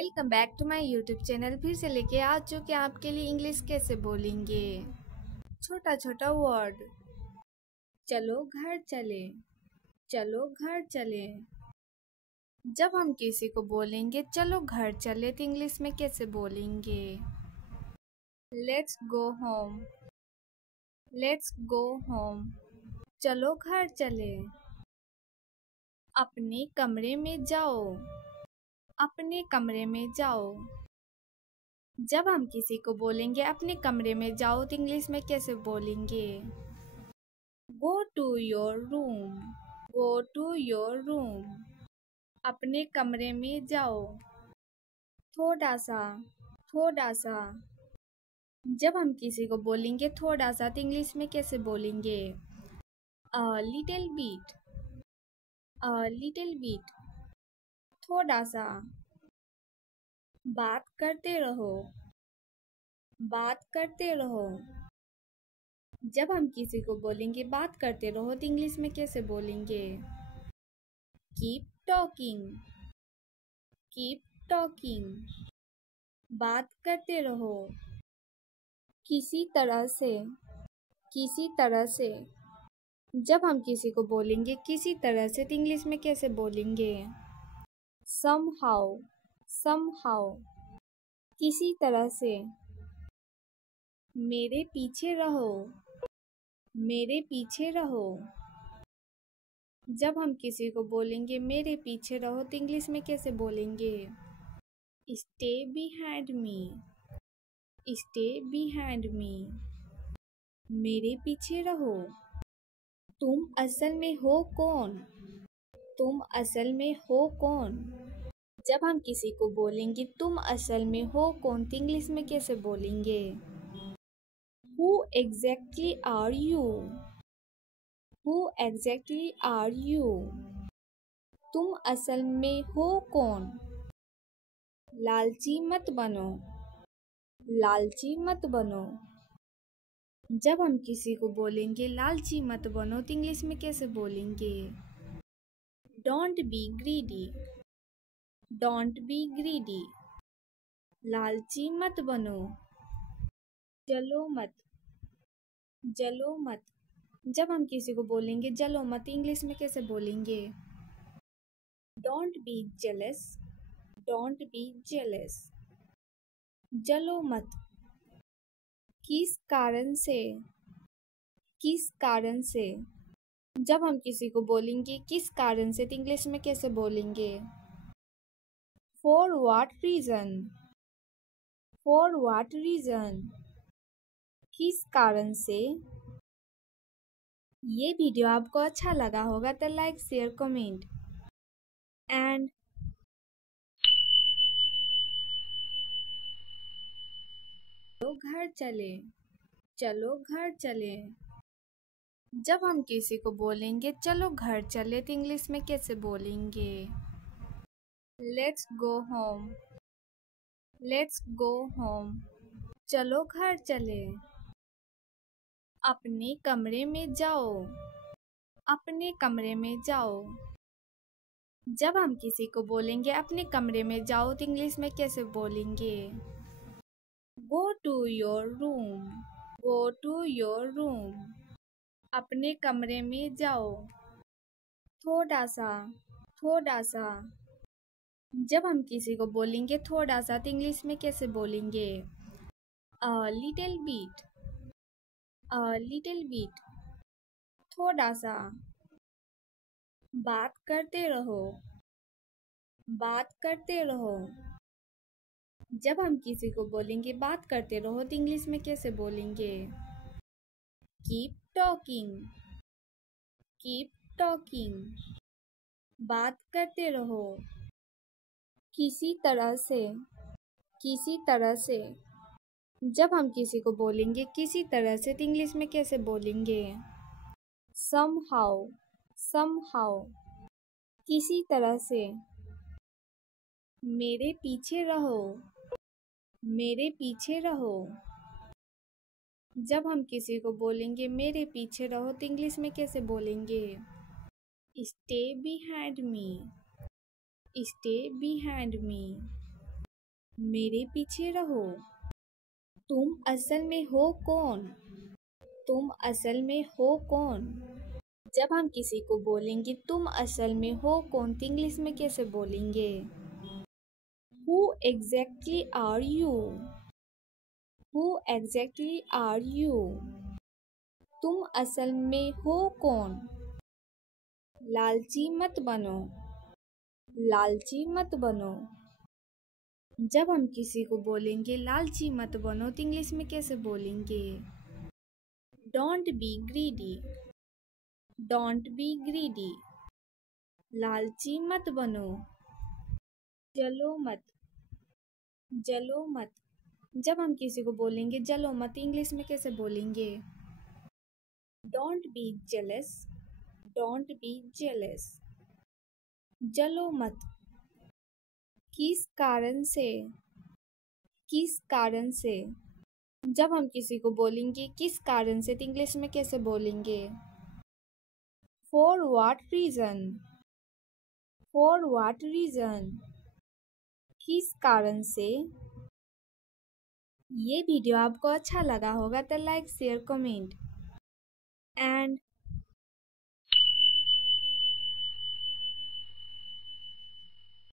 Welcome back to my YouTube channel. फिर से लेके आ चुके हैं आपके लिए इंग्लिश कैसे बोलेंगे। छोटा छोटा वर्ड। चलो घर चले, चलो घर चले। जब हम किसी को बोलेंगे चलो घर चले तो इंग्लिश में कैसे बोलेंगे। Let's go home, let's go home. चलो घर चले। अपने कमरे में जाओ, अपने कमरे में जाओ। जब हम किसी को बोलेंगे अपने कमरे में जाओ तो इंग्लिश में कैसे बोलेंगे। Go to your room, go to your room. अपने कमरे में जाओ। थोड़ा सा, थोड़ा सा। जब हम किसी को बोलेंगे थोड़ा सा तो इंग्लिश में कैसे बोलेंगे। A little bit, a little bit. थोड़ा सा। बात करते रहो, बात करते रहो। जब हम किसी को बोलेंगे बात करते रहो तो इंग्लिश में कैसे बोलेंगे। Keep talking, keep talking. बात करते रहो। किसी तरह से, किसी तरह से। जब हम किसी को बोलेंगे किसी तरह से तो इंग्लिश में कैसे बोलेंगे। somehow, somehow। किसी तरह से। मेरे पीछे रहो, मेरे पीछे रहो। जब हम किसी को बोलेंगे मेरे पीछे रहो तो इंग्लिश में कैसे बोलेंगे। Stay behind me, stay behind me. मेरे पीछे रहो। तुम असल में हो कौन, तुम असल में हो कौन। जब हम किसी को बोलेंगे तुम असल में हो कौन तो इंग्लिश में कैसे बोलेंगे। Who exactly are you, Who exactly are you। तुम असल में हो कौन। लालची मत बनो, लालची मत बनो। जब हम किसी को बोलेंगे लालची मत बनो तो इंग्लिश में कैसे बोलेंगे। Don't be greedy, don't be greedy. लालची मत बनो। जलो मत, जलो मत। जब हम किसी को बोलेंगे जलो मत इंग्लिश में कैसे बोलेंगे। Don't be jealous, don't be jealous. जलो मत। किस कारण से, किस कारण से। जब हम किसी को बोलेंगे किस कारण से तो इंग्लिश में कैसे बोलेंगे। For what reason, for what reason. किस कारण से। ये वीडियो आपको अच्छा लगा होगा तो लाइक शेयर कमेंट एंड चलो घर चले, चलो घर चले। जब हम किसी को बोलेंगे चलो घर चले तो इंग्लिश में कैसे बोलेंगे। Let's go home, let's go home. चलो घर चले। अपने कमरे में जाओ, अपने कमरे में जाओ। जब हम किसी को बोलेंगे अपने कमरे में जाओ तो इंग्लिश में कैसे बोलेंगे। Go to your room, go to your room. अपने कमरे में जाओ। थोड़ा सा, थोड़ा सा। जब हम किसी को बोलेंगे थोड़ा सा तो इंग्लिश में कैसे बोलेंगे। A little bit, a little bit. थोड़ा सा। बात करते रहो, बात करते रहो। जब हम किसी को बोलेंगे बात करते रहो तो इंग्लिश में कैसे बोलेंगे। Keep talking, keep talking. बात करते रहो। किसी तरह से, किसी तरह से। जब हम किसी को बोलेंगे किसी तरह से तो इंग्लिश में कैसे बोलेंगे। somehow, somehow। किसी तरह से। मेरे पीछे रहो, मेरे पीछे रहो। जब हम किसी को बोलेंगे मेरे पीछे रहो तो इंग्लिश में कैसे बोलेंगे। Stay behind me, stay behind me. मेरे पीछे रहो। तुम असल में हो कौन? तुम असल में हो कौन? जब हम किसी को बोलेंगे तुम असल में हो कौन तो इंग्लिश में कैसे बोलेंगे? Who exactly are you? Who exactly are you? तुम असल में हो कौन? लालची मत बनो। लालची मत बनो। जब हम किसी को बोलेंगे लालची मत बनो तो इंग्लिश में कैसे बोलेंगे? Don't be greedy. Don't be greedy. लालची मत बनो। जलो मत। जलो मत। जब हम किसी को बोलेंगे जलो मत इंग्लिश में कैसे बोलेंगे? Don't be jealous. Don't be jealous. जलो मत। किस कारण से? किस कारण से? जब हम किसी को बोलेंगे किस कारण से तो इंग्लिश में कैसे बोलेंगे? For what reason? For what reason? किस कारण से? ये वीडियो आपको अच्छा लगा होगा तो लाइक शेयर कमेंट एंड